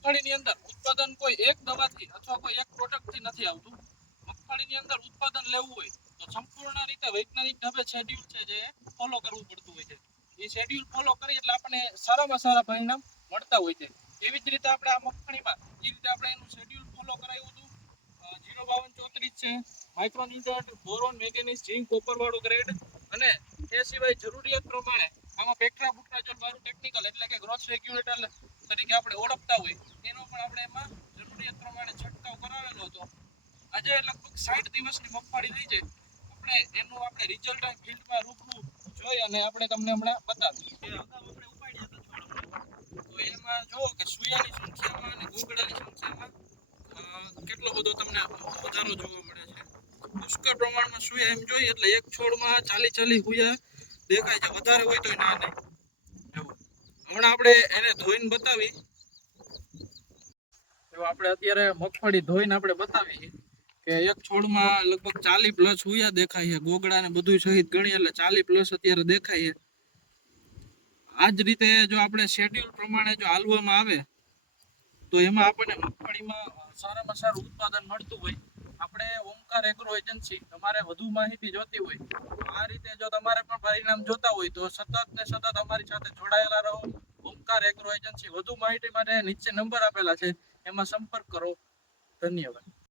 મગફળીની અંદર ઉત્પાદન કોઈ એક દવાથી અથવા કોઈ એક પ્રોડક્ટથી નથી આવતું. મગફળીની અંદર ઉત્પાદન લેવું હોય તો સંપૂર્ણ રીતે વૈજ્ઞાનિક ઢબે શેડ્યુલ છે જે ફોલો કરવું પડતું હોય છે. એ શેડ્યુલ ફોલો કરી એટલે આપણને સારામાં સારા પરિણામ મળતા હોય છે. એવી જ રીતે આપણે આ મગફળીમાં એ રીતે આપણે એનું શેડ્યુલ ફોલો કરાવ્યું હતું. 05234 છે, માઇક્રોન્યુટ્રન્ટ, બોરોન, મેંગેનીઝ, ઝીંક, કોપર વાળો ગ્રેડ અને એ સિવાય જરૂરિયાત પ્રમાણે આમાં પેટ્રા બુટ્રાજોલ વાળું ટેકનિકલ એટલે કે ગ્રોથ રેગ્યુલેટર તરીકે આપણે ઓળખતા હોય એનો પણ આપણે એમાં જરૂરિયાત પ્રમાણે છંટકાવ કરાવેલો હતો. આજે લગભગ 60 દિવસની મગફળી થઈ છે. આપણે રિઝલ્ટ ફિલ્ડમાં રૂબરૂ જોઈ અને આપણે તમને હમણાં બતાવીએ. એ અગાઉ આપણે ઉપાડ્યા હતા છોડ, તો એમાં જોવો કે સુયાની સંખ્યામાં અને ગોગડાની સંખ્યામાં કેટલો બધો તમને વધારો જોવા મળે છે. પુષ્કળ પ્રમાણમાં સુયા એમ જોઈએ એટલે એક છોડમાં 40 હુયા દેખાય છે. વધારે હોય તો ના નહીં. હમણાં આપણે એને ધોઈને બતાવી. જો આપણે અત્યારે મગફળી ધોઈને આપણે બતાવીએ કે એક છોડમાં લગભગ 40+ હુયા દેખાય છે. ગોગડા ને બધું સહિત ગણી એટલે 40+ અત્યારે દેખાય છે. આ જ રીતે જો આપણે શેડ્યુલ પ્રમાણે જો હાલવામાં આવે તો એમાં આપણને મગફળીમાં સારામાં સારું ઉત્પાદન મળતું હોય. આપણે ઓમકાર એગ્રો એજન્સી, તમારે વધુ માહિતી જોતી હોય આ રીતે જો તમારે પણ પરિણામ જોતા હોય તો સતત ને સતત અમારી સાથે જોડાયેલા રહો. ઓમકાર એગ્રો એજન્સી, વધુ માહિતી માટે નીચે નંબર આપેલા છે એમાં સંપર્ક કરો. ધન્યવાદ.